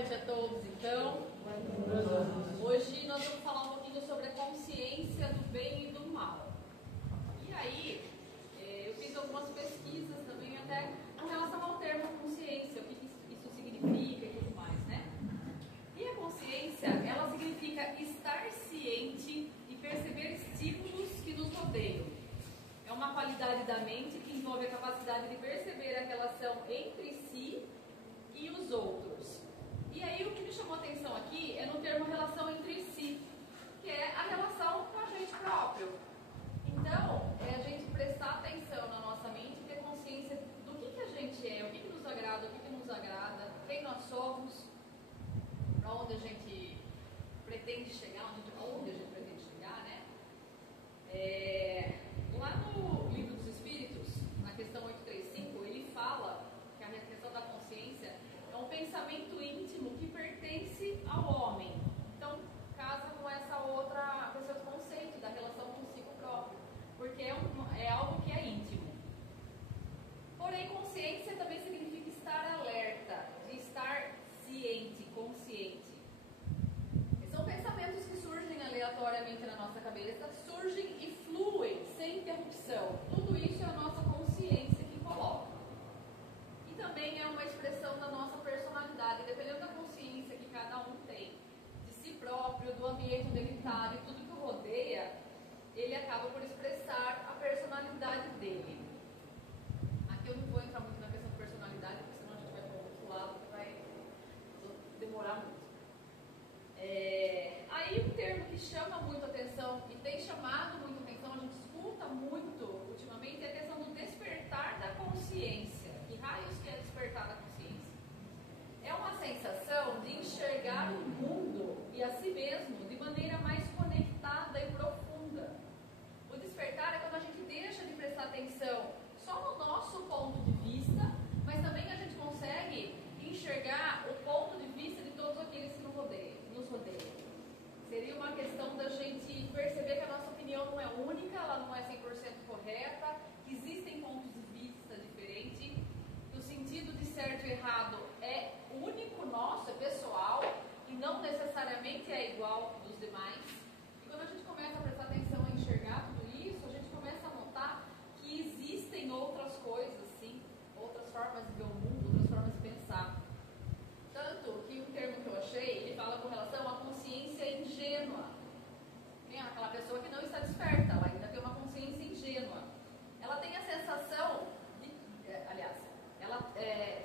noite a todos, então. Hoje nós vamos falar um pouquinho sobre a consciência do bem e do mal. E aí, eu fiz algumas pesquisas também até com relação ao termo consciência, o que isso significa e tudo mais, né? E a consciência, ela significa estar ciente e perceber estímulos que nos rodeiam. É uma qualidade da mente que envolve a capacidade de perceber a relação entre si e os outros. E aí o que me chamou a atenção aqui é no termo relação entre si, que é a relação com a gente próprio. Então, é a gente prestar atenção na nossa mente e ter consciência do que a gente é, o que nos agrada, o que nos agrada, quem nós somos, para onde a gente pretende chegar, onde a gente pretende chegar, né? Lá no Livro dos Espíritos, na questão 835, ele fala que a questão da consciência é um pensamento íntimo que pertence ao homem. Então, casa com com esse outro conceito da relação consigo próprio, porque é algo que é íntimo. Porém, consciência também significa estar alerta, de estar ciente, consciente. E são pensamentos que surgem aleatoriamente na nossa cabeça, surgem e fluem sem interrupção. Tudo isso é a nossa consciência que coloca. E também é uma expressão da nossa personalidade, dependendo da consciência que cada um tem, de si próprio, do ambiente onde ele está, de tudo que o rodeia, ele acaba por expressar a personalidade dele. Aqui eu não vou entrar muito na questão de personalidade, porque senão a gente vai para o outro lado, que vai demorar muito. Aí um termo que chama muito atenção e tem chamado muito atenção, a gente escuta muito ultimamente, é a questão do despertar da consciência. Que raios que é despertar da consciência? É uma sensação de enxergar o mundo e a si mesmo de maneira mais conectada e profunda. O despertar é quando a gente deixa de prestar atenção só no nosso ponto de vista, mas também a gente consegue enxergar o ponto de vista de todos aqueles que nos rodeiam. Seria uma questão da gente perceber que a nossa opinião não é única, ela não é 100% correta, que existem pontos de vista diferentes, que o sentido de certo e errado é único nosso, é pessoal, e não necessariamente é igual dos demais. E quando a gente começa a prestar atenção a enxergar tudo isso, a gente começa a notar que existem outras coisas, sim, outras formas de ver o mundo, outras formas de pensar. Tanto que um termo que eu achei, ele fala com relação à consciência ingênua. É aquela pessoa que não está desperta, ela ainda tem uma consciência ingênua. Ela tem a sensação de, ela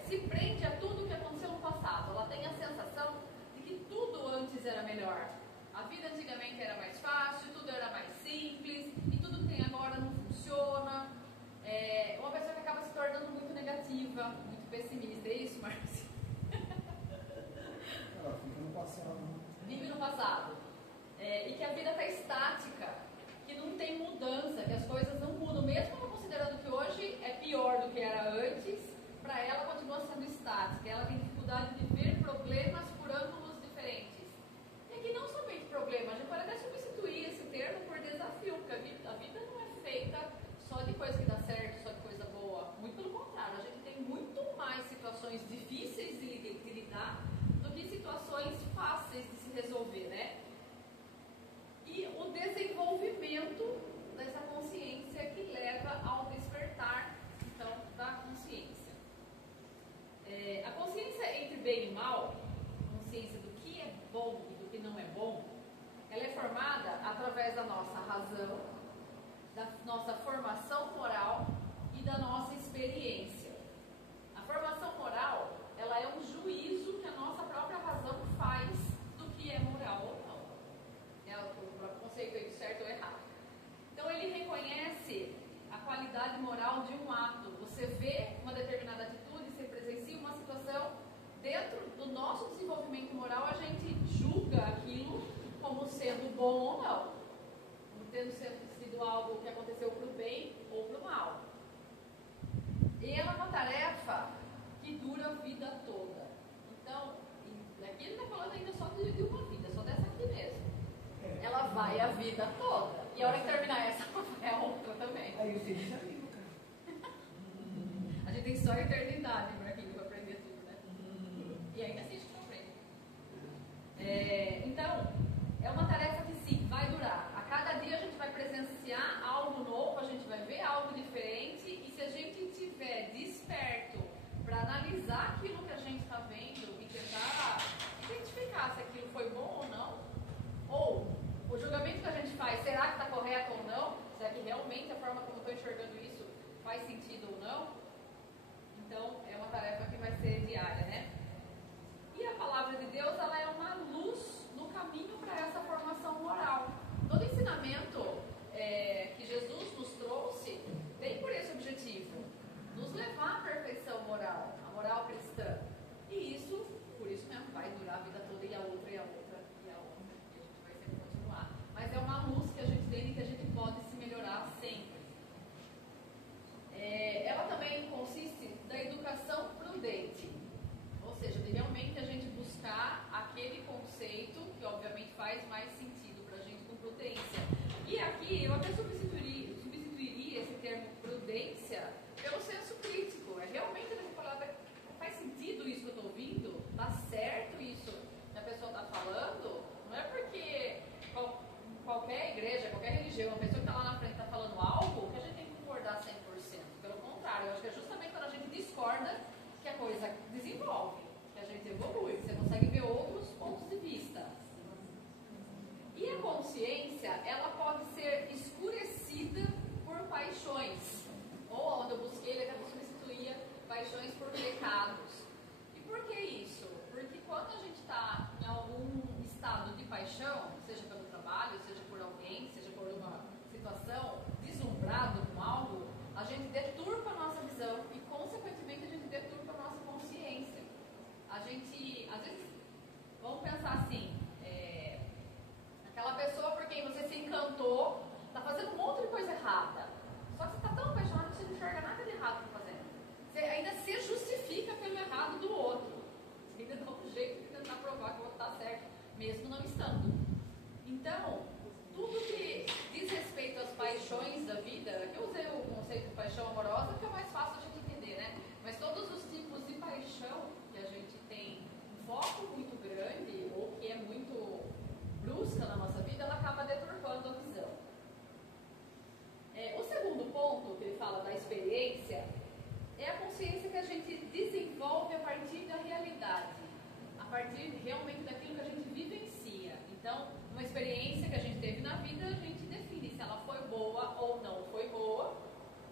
se prende a tudo que aconteceu no passado. Ela tem a sensação de que tudo antes era melhor. A vida antigamente era mais fácil, tudo era mais simples, e tudo que tem agora não funciona. Uma pessoa que acaba se tornando muito negativa, muito pessimista. É isso, Márcio? Fica no passado. Vive no passado. E que a vida está estática, que não tem mudança, que as coisas não mudam, mesmo considerando que hoje é pior do que era antes, para ela continua sendo estática. Ela tem dificuldade de ver problemas por ângulos diferentes. E aqui não somente problemas, a gente pode até substituir esse termo por desafio, porque a vida não é feita só de coisa que dá certo, só de coisa boa. Muito pelo contrário, a gente tem muito mais situações difíceis de lidar do que situações fáceis de se resolver, né? E o desenvolvimento dessa consciência que leva ao despertar, então, da consciência. A consciência entre bem e mal, a consciência do que é bom e do que não é bom, ela é formada através da nossa razão, da nossa formação moral e da nossa experiência. A formação moral, ela é um juízo que a nossa própria razão faz do que é moral ou não. É o conceito aí de certo ou errado. Então ele reconhece a qualidade moral de um ato. Você vê uma determinada atitude, você presencia uma situação, dentro do nosso desenvolvimento moral, a gente julga aquilo como sendo bom ou não, como tendo sido algo que aconteceu para o bem ou para o mal. E ela é uma tarefa que dura a vida toda. Então, aqui ele está falando ainda só de uma vida, só dessa aqui mesmo. Ela vai a vida toda. E a hora que terminar essa, é a outra também. Aí você diz amigo, cara. A gente tem só a eternidade, Marquinhos, para aprender tudo, né? E ainda assim a gente não aprende. analisar aquilo que a gente está vendo e tentar identificar se aquilo foi bom ou não, ou o julgamento que a gente faz, será que está correto ou não? Será que realmente a forma como eu estou enxergando isso faz sentido ou não? Então, é uma tarefa que vai ser diária, né? E a palavra de Deus, ela é uma luz no caminho para essa formação moral. Todo ensinamento que Jesus nos trouxe tem por esse objetivo, nos levar à perfeição moral, a moral cristã. E isso, por isso mesmo, vai durar a vida toda, e a outra, e a outra, e a outra, e a gente vai sempre continuar. Mas é uma luz que a gente tem e que a gente pode se melhorar sempre. Ela também consiste da educação prudente, ou seja, de realmente a gente buscar aquele conceito que obviamente faz mais sentido para a gente com prudência. E aqui eu até substituiria esse termo prudência pelo senso crítico. É realmente a gente falar, faz sentido isso que eu estou ouvindo? Está certo isso que a pessoa está falando? Não é porque qualquer igreja, qualquer religião, a pessoa que está lá na frente está falando algo que a gente tem que concordar 100%. Pelo contrário, eu acho que é justamente quando a gente discorda que a coisa desenvolve, que a gente evolui, você consegue ver outros pontos de vista. E a consciência, ela pode ser escurecida por paixões, ou onde eu busquei, ele até substituía paixões por pecados. E por que isso? Porque quando a gente está em algum estado de paixão, seja pelo trabalho, seja por alguém, seja por uma situação, deslumbrado com algo, a gente deturpa a nossa visão e, consequentemente, a gente deturpa a nossa consciência. A gente, às vezes, vamos pensar assim, aquela pessoa por quem você se encantou está fazendo um monte de coisa errada. Só que você está tão apaixonado que você não enxerga nada de errado que está fazendo. Você ainda se justifica pelo errado do outro. Você ainda dá um jeito de tentar provar que o outro está certo, mesmo não estando. Então, tudo que diz respeito às paixões da vida, eu usei o conceito de paixão amorosa, que é mais fácil a gente entender, né? Mas todos os tipos de paixão que a gente tem um foco muito grande, ou que é muito brusca na nossa vida, ela acaba deturpando a visão. O segundo ponto que ele fala da experiência é a consciência que a gente desenvolve a partir da realidade, a partir realmente daquilo que a gente vivencia. Então, uma experiência que a gente teve na vida, a gente define se ela foi boa ou não foi boa,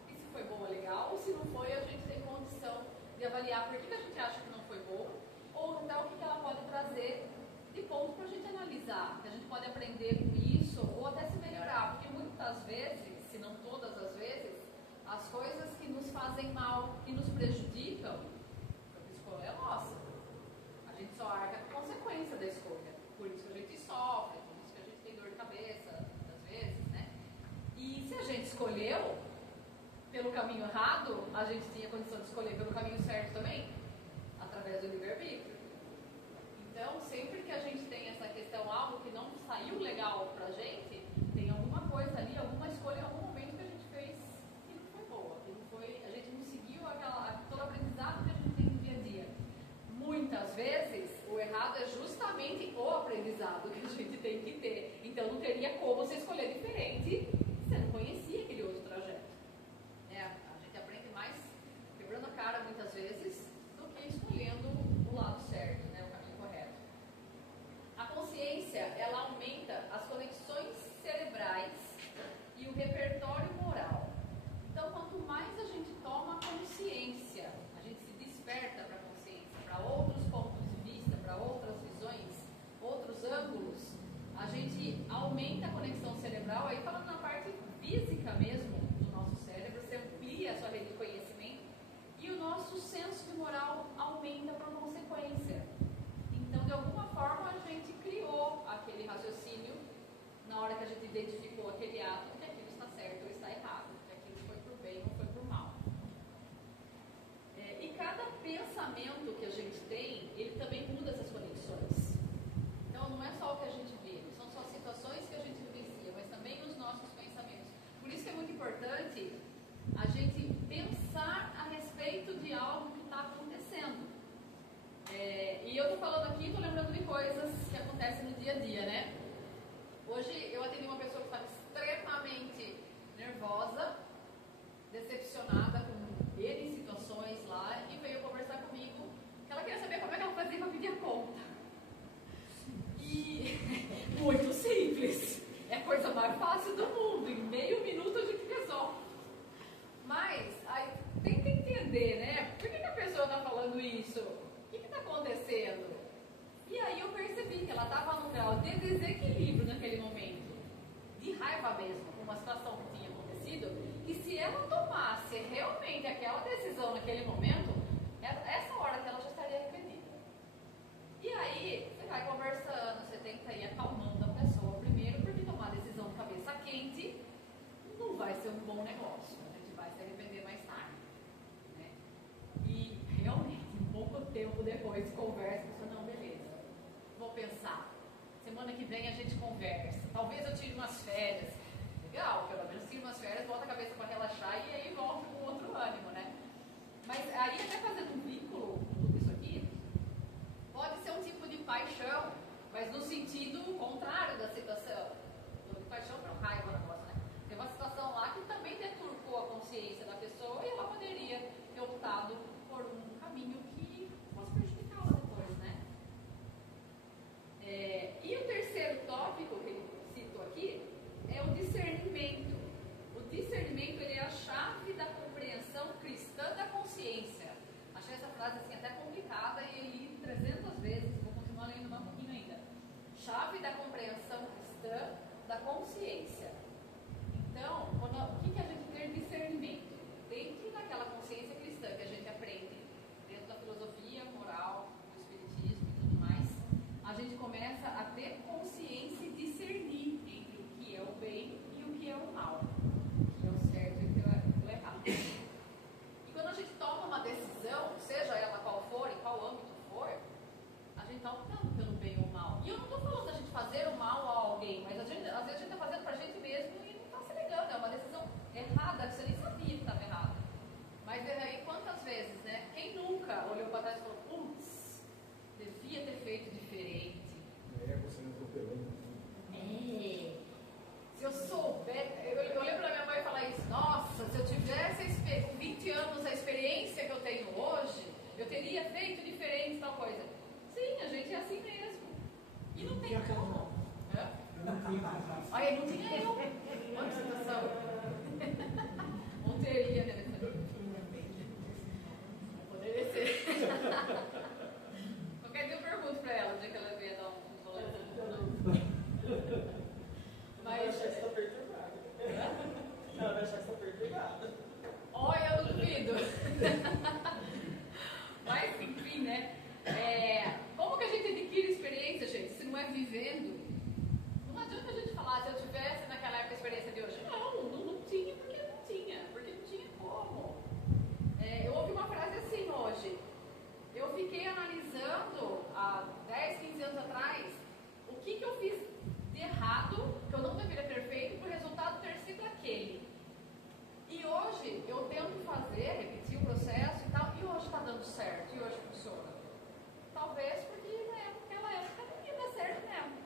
e se foi boa, legal, e se não foi, a gente tem condição de avaliar por que a gente acha que não foi boa, ou então o que ela pode trazer de ponto para a gente analisar, que a gente pode aprender com isso, ou até se melhorar, porque muitas vezes, se não todas as vezes, as coisas que nos fazem mal, que nos prejudicam, a escolha é nossa. A gente só arca a consequência da escolha. Por isso que a gente sofre, por isso que a gente tem dor de cabeça, às vezes, né? E se a gente escolheu pelo caminho errado, a gente tinha condição de escolher pelo caminho certo também, através do livre-arbítrio. Então, sempre que a gente tem essa questão, algo que não saiu legal pra gente, tem alguma coisa ali, alguma escolha em algum momento que a gente fez que não foi boa, que não foi, a gente não seguiu todo o aprendizado que a gente tem no dia a dia. Muitas vezes, o errado é justamente o aprendizado que a gente tem que ter. Então, não teria como você escolher diferente se você não conhecia aquele outro trajeto. A gente aprende mais quebrando a cara, muitas vezes, do que escolhendo o lado certo, né, o caminho correto. A consciência, ela aumenta as conexões cerebrais e o repertório moral. Então, quanto mais a gente toma consciência, a gente se desperta para a consciência, para outros pontos de vista, para outras visões, outros ângulos, a gente aumenta a conexão cerebral, aí falando na parte física mesmo do nosso cérebro, você amplia a sua rede de conhecimento e o nosso senso de moral aumenta por consequência. Então, de alguma forma, a gente criou aquele raciocínio na hora que a gente identificou aquele ato, que aquilo está certo ou está errado, que aquilo foi por bem ou foi por mal. E cada pensamento que a gente tem, ele também muda essas conexões. Então, não é só o que a gente vê, são só situações que a gente vivencia, mas também os nossos pensamentos. Por isso que é muito importante a gente pensar a respeito de algo que está acontecendo. E eu estou falando aqui, estou lembrando de coisas que acontecem no dia a dia, né? Hoje eu atendi uma pessoa que estava extremamente nervosa, decepcionada com N situações lá, e veio conversar comigo tudo isso? O que está acontecendo? E aí eu percebi que ela estava num grau de desequilíbrio naquele momento, de raiva mesmo, com uma situação que tinha acontecido, que se ela tomasse realmente aquela decisão naquele momento, essa hora que ela já estaria arrependida. E aí, você vai conversando, você tenta ir acalmando a pessoa primeiro, porque tomar decisão de cabeça quente não vai ser um bom negócio, a gente vai se arrepender mais tarde, né? E realmente, um pouco tempo depois, conversa, você não, beleza, vou pensar, semana que vem a gente conversa, talvez eu tire umas férias, legal, pelo menos tire umas férias, volta a cabeça para relaxar e aí volta com outro ânimo, né? Mas aí até fazendo um vínculo com tudo isso aqui, pode ser um tipo de paixão, mas no sentido contrário da situação. De paixão para raiva o negócio, né? Tem uma situação lá que também deturpou a consciência da pessoa e ela poderia ter optado por um caminho que fosse prejudicá-la depois, né? E o terceiro tópico que ele citou aqui é o discernimento. O discernimento, ele é a chave da compreensão cristã da consciência. Achei essa frase assim até complicada e li 300 vezes, vou continuar lendo um pouquinho ainda. Chave da compreensão cristã da consciência. Então, o que a gente tem discernimento? Dentro daquela consciência cristã que a gente aprende, dentro da filosofia moral, do espiritismo e tudo mais, a gente começa a ter consciência e discernir entre o que é o bem e o que é o mal, o que é o certo e o que é o errado. E quando a gente toma uma decisão, seja ela qual for, em qual âmbito for, a gente está optando pelo bem ou mal. E eu não estou falando da gente fazer o mal a alguém, mas às vezes a gente está fazendo para a gente mesmo e não está se ligando, é uma decisão errada, que você nem sabia que estava errada. Mas aí quantas vezes, né? Quem nunca olhou para trás e falou, putz, devia ter feito diferente. Você não atropelou. Se eu souber, eu lembro da minha mãe falar isso, nossa, se eu tivesse com 20 anos a experiência que eu tenho hoje, eu teria feito diferente tal coisa. Sim, a gente é assim mesmo. E não tem como. Aí não tinha eu. Olha que situação. Não teria, né? Não poderia ser. Qualquer dia eu pergunto pra ela, o dia que ela veio dar um valor. Mas ela vai achar que está perturbada. Ela vai achar que está perturbada. Olha, eu duvido. Mas, enfim, né? Como que a gente adquire experiência, gente, se não é vivendo? Não adianta a gente falar, se eu tivesse naquela época a experiência de hoje. Não tinha porque não tinha como. Eu ouvi uma frase assim hoje. Eu fiquei analisando há 10, 15 anos atrás o que eu fiz de errado, que eu não deveria ter feito, para o resultado ter sido aquele. E hoje eu tento fazer, repetir o processo e tal, e hoje está dando certo, e hoje funciona. Talvez porque naquela época não ia dar certo mesmo.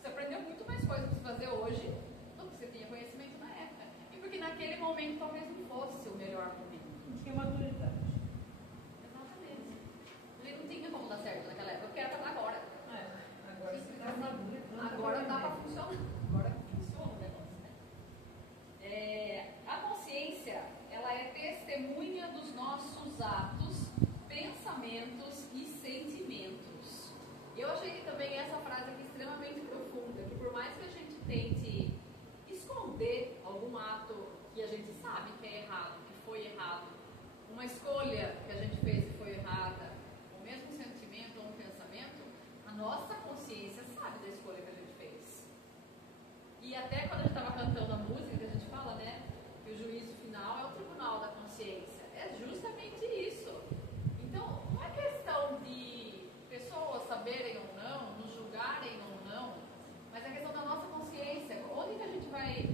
Você aprendeu muito mais coisas para fazer hoje do que você tinha conhecimento na época. E porque naquele momento talvez não fosse o melhor momento. Não tinha maturidade. Exatamente. Ele não tinha como dar certo naquela época, porque era para dar agora. Agora você está madura. Agora dá para funcionar. Agora funciona o negócio, né? A consciência, ela é testemunha dos nossos atos, pensamentos e sentimentos. Eu achei também essa frase aqui extremamente profunda, que por mais que a gente tente esconder algum ato que a gente sabe que é errado, que foi errado, uma escolha que a gente fez que foi errada, o mesmo sentimento ou um pensamento, a nossa consciência sabe da escolha que a gente fez. E até quando a gente estava cantando a música, que a gente fala, né, que o juízo final é o tribunal da consciência. É justamente isso. Então, não é questão de pessoas saberem ou não, nos julgarem ou não, mas é questão da nossa consciência. Onde que a gente vai...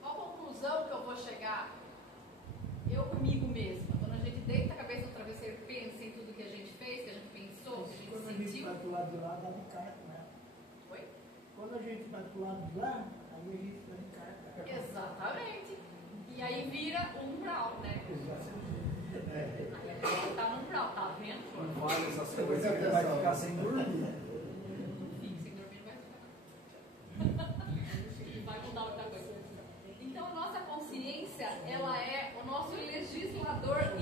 Qual conclusão que eu vou chegar? Eu comigo mesma. Quando a gente deita a cabeça no travesseiro e pensa em tudo que a gente fez, que a gente pensou, que a gente Quando a gente sentiu... vai do lado de lá, dá de cara, né? Oi? Quando a gente vai do lado de lá, aí a gente dá de cara. Exatamente. E aí vira um umbral, né? Exatamente. Aí a gente tá no umbral, tá vendo? Não vale essas Você coisas que vai ficar sem dormir. Enfim, sem dormir não vai ficar. E vai mudar outra coisa. Então a nossa consciência, ela é o nosso legislador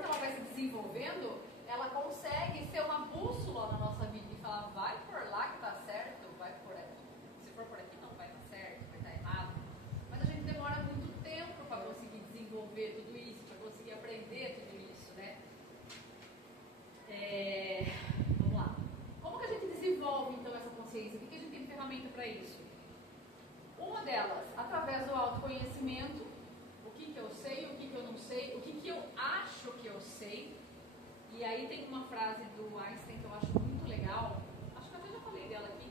conforme ela vai se desenvolvendo, ela consegue ser uma bússola na nossa vida e falar, vai por lá que está certo, vai por aqui. Se for por aqui não vai estar certo, vai estar errado. Mas a gente demora muito tempo para conseguir desenvolver tudo isso, para conseguir aprender tudo isso, né? Vamos lá. Como que a gente desenvolve então essa consciência? O que a gente tem ferramenta para isso? Uma delas, através do autoconhecimento, o que eu sei, o que eu não sei, o que eu acho que eu sei. E aí tem uma frase do Einstein que eu acho muito legal, acho que eu até já falei dela aqui,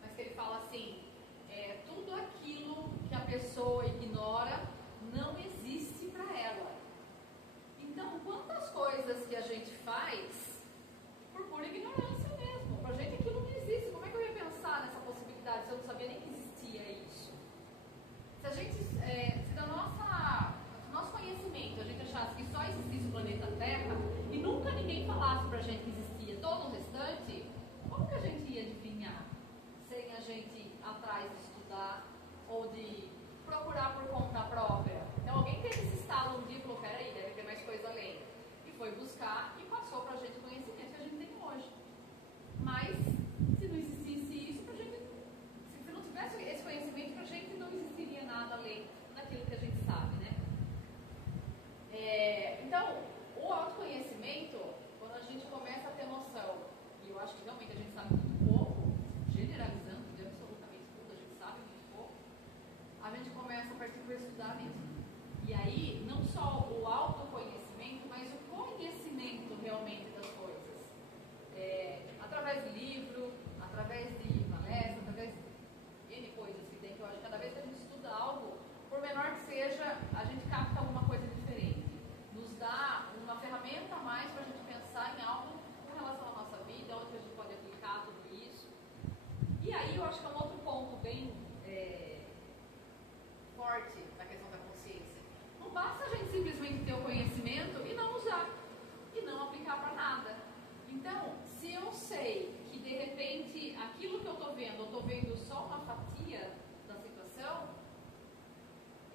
mas que ele fala assim, tudo aquilo que a pessoa ignora não existe para ela. Então, quantas coisas que a gente faz por pura ignorância mesmo, pra gente aquilo não existe, como é que eu ia pensar nessa possibilidade se eu não sabia nem que existia isso? Se a gente, se do nosso conhecimento a gente achasse que só existisse o planeta Terra e nunca ninguém falasse pra gente que existia todo o restante, como que a gente ia adivinhar sem a gente ir atrás de estudar ou de procurar por conta própria? Então alguém teve esse estalo um dia e falou, peraí, deve ter mais coisa além. E foi buscar e passou pra gente o conhecimento que a gente tem hoje. Mas se não existisse isso, pra gente, se não tivesse esse conhecimento, pra gente não existiria nada além daquilo que a gente sabe, né? Então, o autoconhecimento, quando a gente começa a ter noção, e eu acho que realmente a gente sabe muito pouco, generalizando de absolutamente tudo, a gente sabe muito pouco, a gente começa a partir por estudar mesmo. E aí, não só o autoconhecimento, mas o conhecimento realmente das coisas. Através de livro, através de palestra, através de N coisas que tem, que eu acho que cada vez que a gente estuda algo, por menor que seja, a gente capta alguma coisa diferente. Nos dá uma ferramenta a mais para a gente pensar em algo com relação à nossa vida, onde a gente pode aplicar tudo isso. E aí eu acho que é um outro ponto bem forte na questão da consciência. Não basta a gente simplesmente ter o conhecimento e não usar, e não aplicar para nada. Então, se eu sei que de repente aquilo que eu estou vendo, eu estou vendo só uma fatia da situação,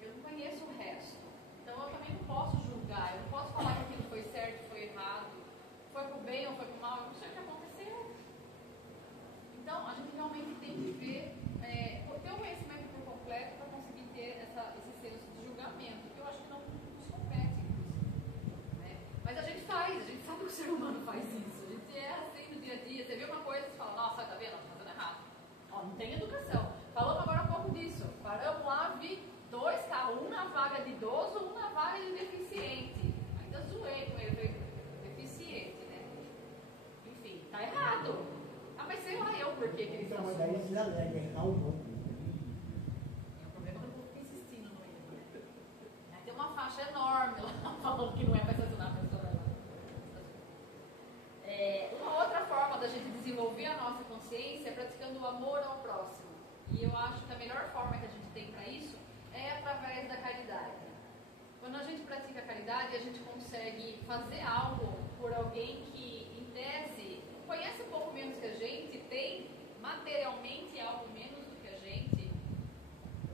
eu não conheço o resto. Então eu também não posso julgar, eu não posso falar que aquilo foi certo, foi errado, foi pro bem ou foi pro mal, eu não sei o que aconteceu. Então a gente realmente tem que ver, ter o conhecimento por completo para conseguir ter esse senso de julgamento, que eu acho que não nos compete, né? Mas a gente sabe que o ser humano faz isso, a gente é assim no dia a dia, você vê uma coisa e fala, nossa, tá vendo? Tá fazendo errado. Ó, não tem educação. Falamos agora um pouco disso, paramos lá, vi 2 carros, um na vaga de idoso, um na vaga de deficiente. Ainda zoei com ele, deficiente, né? Enfim, tá errado. Ah, mas sei lá eu por que ele está zoando. Daí eles alegam, errar um pouco. O problema é que eu fico insistindo no erro, né? Aí tem uma faixa enorme lá falando que não é para estacionar a pessoa lá. Uma outra forma da gente desenvolver a nossa consciência é praticando o amor ao próximo. E eu acho que a melhor forma que a gente tem para isso é através da caridade. Quando a gente pratica a caridade, a gente consegue fazer algo por alguém que, em tese, conhece um pouco menos que a gente, tem materialmente algo menos do que a gente,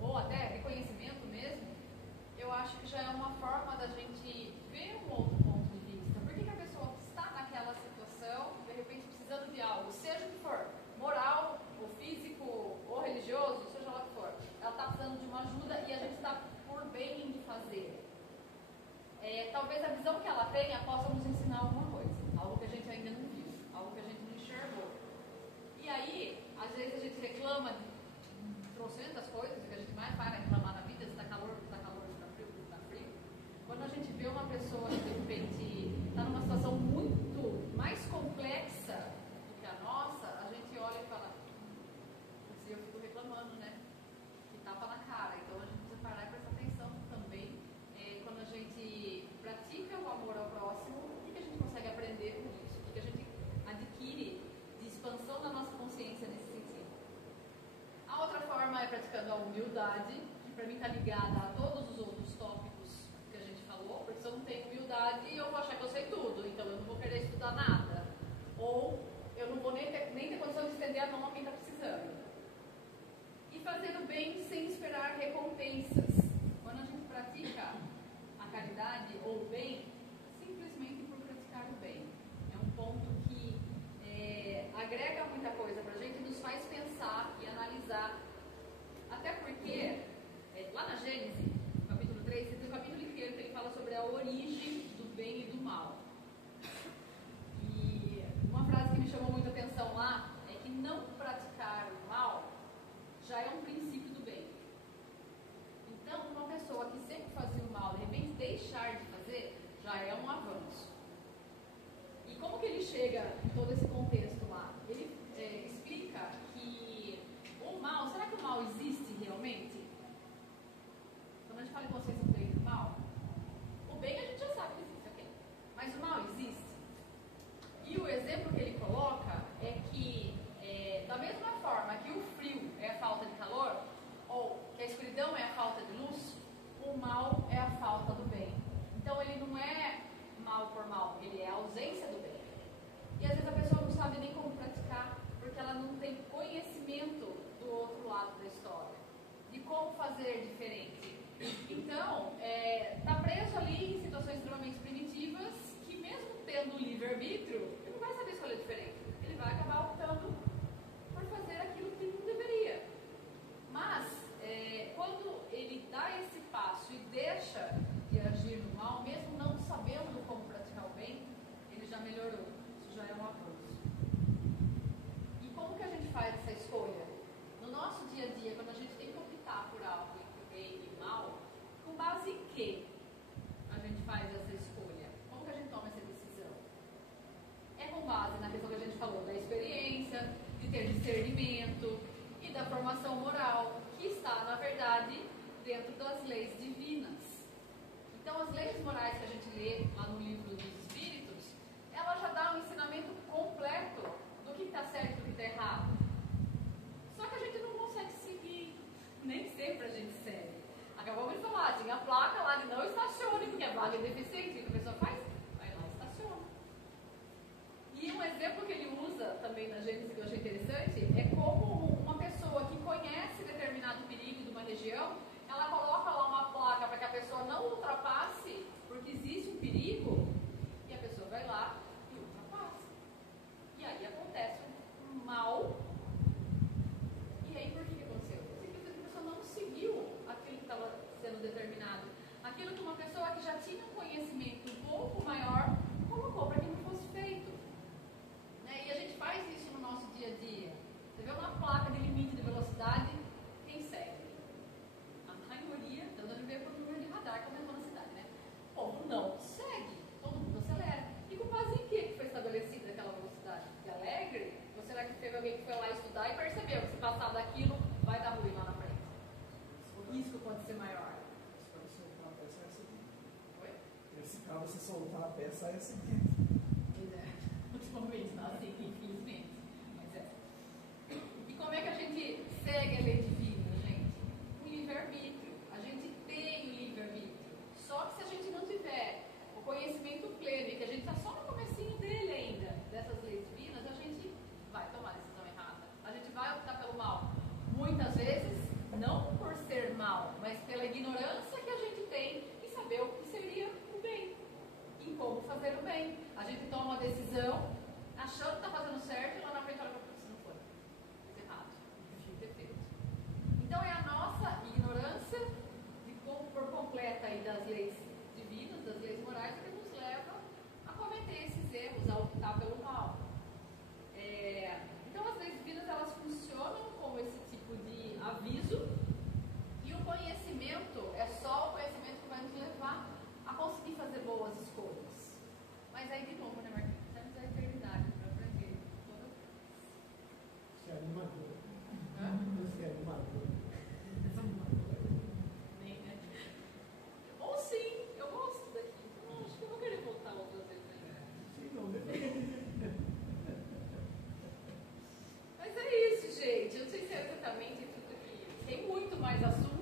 ou até reconhecimento mesmo. Eu acho que já é uma forma da gente ver um outro ponto de vista. Por que a pessoa está naquela situação, de repente precisando de algo, seja o que for, moral, ou físico, ou religioso, seja lá o que for, ela está precisando de uma ajuda e a gente está por bem em fazer. Talvez a visão que ela tenha possa nos ensinar alguma coisa, algo que a gente ainda não viu, algo que a gente não enxergou. E aí, às vezes a gente reclama de trocentas coisas, que a gente mais vai reclamar na vida, se está calor, se está calor, se está frio, se está frio. Quando a gente vê uma pessoa que de repente está numa situação muito mais complexa do que a nossa, a gente olha e fala, eu fico reclamando, né? Que tapa na cara. Então a gente precisa parar e prestar atenção também. Quando a gente pratica o amor ao próximo, o que a gente consegue aprender com isso? O que a gente adquire de expansão da nossa consciência nesse sentido? A outra forma é praticando a humildade, que para mim está ligada a todos os outros tópicos que a gente falou, porque se eu não tenho humildade, eu vou achar que eu sei tudo, então eu não vou querer estudar nada. Ou eu não vou nem ter condição de estender a mão a quem está precisando. E fazer o bem sem esperar recompensas. Quando a gente pratica a caridade ou o bem, simplesmente mal é a falta do bem. Então ele não é mal por mal, ele é a ausência do bem. E às vezes a pessoa não sabe nem como praticar, porque ela não tem conhecimento do outro lado da história, de como fazer diferente. Então, está preso ali em situações extremamente primitivas, que mesmo tendo livre-arbítrio, ele não vai saber escolher diferente. Ele vai acabar optando por fazer aquilo que não deveria. Mas, quando ele dá esse passo e deixa de agir no mal, mesmo não sabendo como praticar o bem, ele já melhorou. Isso já é um avanço. E como que a gente faz essa escolha? No nosso dia a dia, quando a gente tem que optar por algo entre bem e mal, com base em que a gente faz essa escolha? Como que a gente toma essa decisão? É com base na questão que a gente falou, da experiência, de ter discernimento e da formação moral, que está, na verdade, dentro das leis divinas. Então, as leis morais que a gente lê lá no livro dos Espíritos, ela já dá um ensinamento completo do que está certo e do que está errado. Só que a gente não consegue seguir, nem sempre a gente segue. Acabamos de falar, tinha a placa lá de não estacione, porque a vaga é deficiente, o que a pessoa faz? Vai lá e estaciona. E um exemplo que ele usa também na Gênesis, que eu achei interessante, é como uma pessoa que conhece determinado perigo de uma região, ela coloca lá uma placa para que a pessoa não ultrapasse, porque existe um perigo, e a pessoa vai lá e ultrapassa. E aí acontece um mal. E aí por que aconteceu? Simplesmente a pessoa não seguiu aquilo que estava sendo determinado. Aquilo que uma pessoa que já tinha um conhecimento um pouco maior colocou para que não fosse feito. E a gente faz isso no nosso dia a dia. Você vê uma placa de limite de velocidade, quem segue? A maioria, então a gente vê por número de radar que aumentou na cidade, né? O povo não segue, todo mundo acelera. E com base em que foi estabelecida aquela velocidade? De alegre? Ou será que teve alguém que foi lá estudar e percebeu que se passar daquilo, vai dar ruim lá na frente? O risco pode ser maior. Esse carro, se soltar a peça, sai a seguinte. Pois é, ultimamente não assim, infelizmente. Mas é. E como é que a gente segue a lei divina, gente? O livre-arbítrio. A gente tem o livre-arbítrio. Só que se a gente não tiver o conhecimento pleno, e que a gente está só no comecinho dele ainda, dessas leis divinas, a gente vai tomar a decisão errada. A gente vai optar pelo mal. Muitas vezes, não por ser mal, mas pela ignorância que a gente tem em saber o que seria o bem. Em como fazer o bem. A gente toma uma decisão achando que está fazendo certo e lá na frente olha para você, não foi. Fez errado. Devia ter feito. Então é a nossa ignorância por completa aí das leis divinas, das leis morais, que nos leva a cometer esses erros, a optar pelo mal. Então as leis divinas, elas funcionam como esse tipo de aviso, e o conhecimento é só o conhecimento que vai nos levar a conseguir fazer boas escolhas. Mas aí de novo, né, Marquinhos? Temos a eternidade para aprender toda vez. Você é animador. Hã? Você é animador. Nem, né? Ou sim, eu gosto daqui. Então, acho que eu vou querer voltar outras vezes ainda. Sim, não, depende. Mas é isso, gente. Eu não sei se é exatamente tudo que. Tem muito mais assunto.